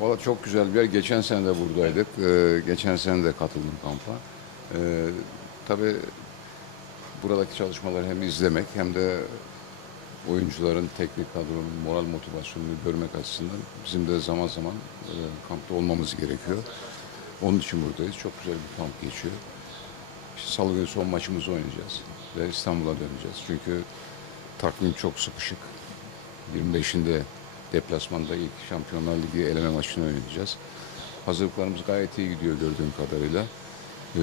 Valla çok güzel bir yer. Geçen sene de buradaydık. Ee, geçen sene de katıldım kampa. Ee, tabii buradaki çalışmaları hem izlemek hem de oyuncuların teknik kadronun moral motivasyonunu görmek açısından bizim de zaman zaman e, kampta olmamız gerekiyor. Onun için buradayız. Çok güzel bir kamp geçiyor. İşte Salı günü son maçımızı oynayacağız ve İstanbul'a döneceğiz. Çünkü takvim çok sıkışık. 25'inde deplasmanda ilk Şampiyonlar Ligi eleme maçını oynayacağız. Hazırlıklarımız gayet iyi gidiyor gördüğüm kadarıyla. Ee,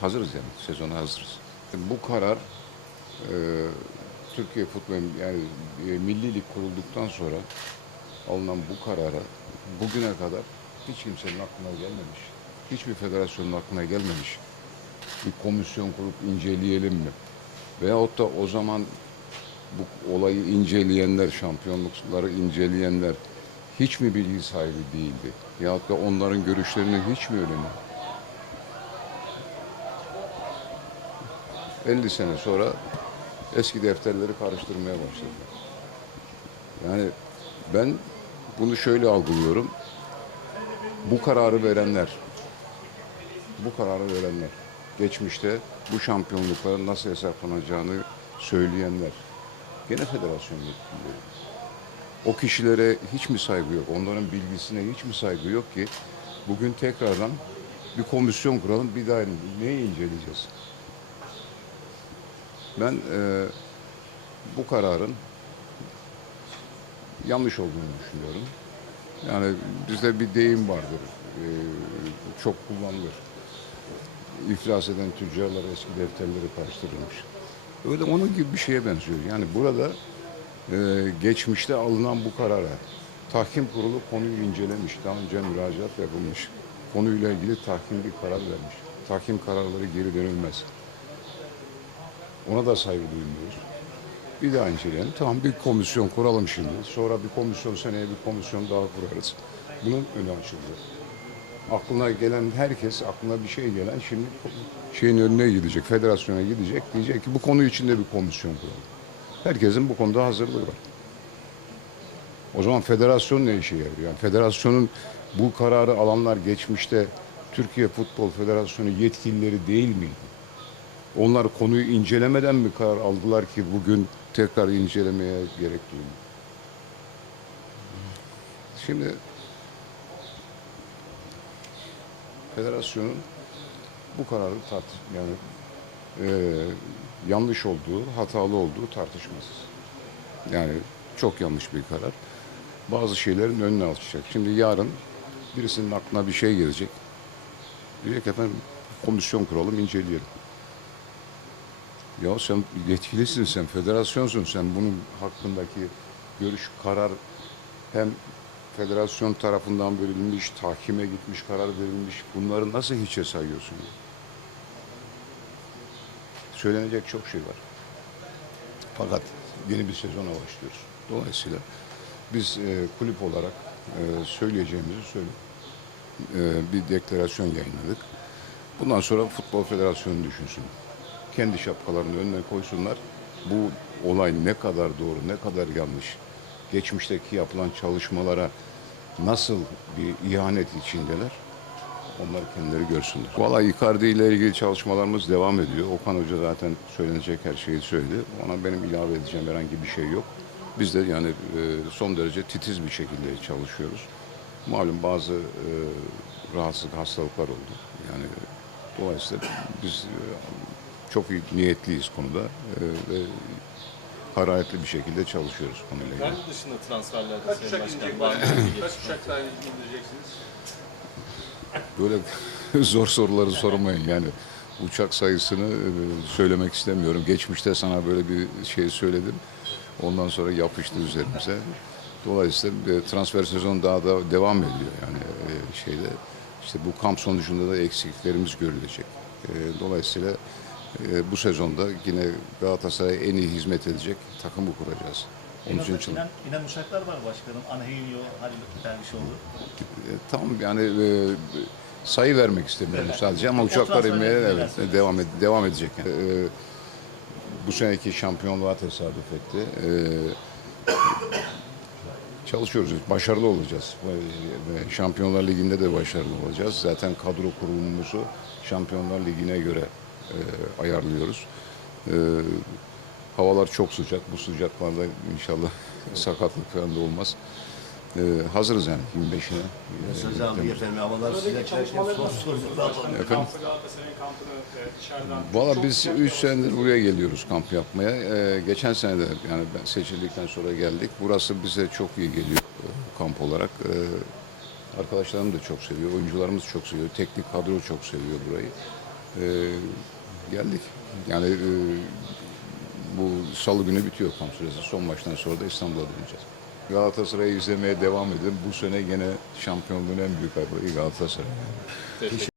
hazırız yani, sezona hazırız. Bu karar e, Türkiye futbolu yani e, Milli Lig kurulduktan sonra alınan bu karara bugüne kadar hiç kimsenin aklına gelmemiş. Hiçbir federasyonun aklına gelmemiş. Bir komisyon kurup inceleyelim mi? Veyahut da o zaman bu olayı inceleyenler, şampiyonlukları inceleyenler hiç mi bilgi sahibi değildi? Yahut da onların görüşlerinin hiç mi önemi? 50 sene sonra eski defterleri karıştırmaya başladılar. Yani ben bunu şöyle algılıyorum. Bu kararı verenler, bu kararı verenler, geçmişte bu şampiyonlukların nasıl hesaplanacağını söyleyenler, gene federasyon yetkilileri. O kişilere hiç mi saygı yok? Onların bilgisine hiç mi saygı yok ki bugün tekrardan bir komisyon kuralım, bir daha neyi inceleyeceğiz? Ben e, bu kararın yanlış olduğunu düşünüyorum. Yani bizde bir deyim vardır, e, çok kullanılır. İflas eden tüccarlar eski defterleri karıştırılmış. Öyle onun gibi bir şeye benziyor. Yani burada e, geçmişte alınan bu karara tahkim kurulu konuyu incelemiş. Daha önce müracaat yapılmış. Konuyla ilgili tahkim bir karar vermiş. Tahkim kararları geri dönülmez. Ona da saygı duymuyoruz. Bir daha inceleyelim. Tamam bir komisyon kuralım şimdi. Sonra bir komisyon seneye bir komisyon daha kurarız. Bunun önü açıldı. Aklına gelen herkes, aklına bir şey gelen şimdi şeyin önüne gidecek, federasyona gidecek. Diyecek ki bu konu içinde bir komisyon kuralım. Herkesin bu konuda hazırlığı var. O zaman federasyon ne işe yarıyor? Yani federasyonun bu kararı alanlar geçmişte Türkiye Futbol Federasyonu yetkilileri değil miydi? Onlar konuyu incelemeden mi karar aldılar ki bugün tekrar incelemeye gerek duyuyor? Şimdi federasyonun bu kararı tartış yani e, yanlış olduğu, hatalı olduğu tartışmasız. Yani çok yanlış bir karar. Bazı şeylerin önüne açacak. Şimdi yarın birisinin aklına bir şey gelecek. Diyecek efendim komisyon kuralım, inceleyelim. Ya sen yetkilisin sen, federasyonsun sen. Bunun hakkındaki görüş, karar hem federasyon tarafından verilmiş, tahkime gitmiş, karar verilmiş. Bunları nasıl hiçe sayıyorsun? Söylenecek çok şey var. Fakat yeni bir sezona başlıyoruz. Dolayısıyla biz e, kulüp olarak e, söyleyeceğimizi söyledik. E, bir deklarasyon yayınladık. Bundan sonra Futbol Federasyonu düşünsün. Kendi şapkalarını önüne koysunlar. Bu olay ne kadar doğru, ne kadar yanlış. Geçmişteki yapılan çalışmalara nasıl bir ihanet içindeler. Onlar kendileri görsünler. Valla Icardi ile ilgili çalışmalarımız devam ediyor. Okan Hoca zaten söylenecek her şeyi söyledi. Ona benim ilave edeceğim herhangi bir şey yok. Biz de yani e, son derece titiz bir şekilde çalışıyoruz. Malum bazı e, rahatsızlık, hastalıklar oldu. Yani dolayısıyla biz e, çok iyi niyetliyiz konuda ve hararetli bir şekilde çalışıyoruz konuyla ilgili. Yurt dışında transferlerde Kaç Sayın uçak Başkan inecek? Kaç uçak daha indireceksiniz? Böyle zor soruları sormayın yani. Uçak sayısını e, söylemek istemiyorum. Geçmişte sana böyle bir şey söyledim. Ondan sonra yapıştı üzerimize. Dolayısıyla e, transfer sezonu daha da devam ediyor yani e, şeyde. İşte bu kamp sonucunda da eksikliklerimiz görülecek. E, Dolayısıyla e, bu sezonda yine Galatasaray'a en iyi hizmet edecek takımı kuracağız. Onun için çalış- inan, inan uçaklar var başkanım. Anheynio, Halil Dervişoğlu. E, Tamam yani e, sayı vermek istemiyorum sadece ama uçaklar inmeye evet, devam ed- devam edecek. Yani. E, bu seneki şampiyonluğa tesadüf etti. E, Çalışıyoruz. Başarılı olacağız. Şampiyonlar Ligi'nde de başarılı olacağız. Zaten kadro kurulumumuzu Şampiyonlar Ligi'ne göre e, ayarlıyoruz. E, havalar çok sıcak. Bu sıcaklarda inşallah sakatlık falan da olmaz. E, hazırız yani 25'ine. E, Söz aldı efendim. Havalar sıcak. Her şey sonsuzlukla Efendim? E, Valla biz güzel 3 senedir buraya geliyoruz kamp yapmaya. Ee, geçen sene de yani ben seçildikten sonra geldik. Burası bize çok iyi geliyor e, kamp olarak. Ee, arkadaşlarım da çok seviyor, oyuncularımız çok seviyor, teknik kadro çok seviyor burayı. Ee, geldik. Yani e, bu salı günü bitiyor kamp süresi. Son maçtan sonra da İstanbul'a döneceğiz. Galatasaray'ı izlemeye devam edin. Bu sene gene şampiyonluğun en büyük adayı Galatasaray.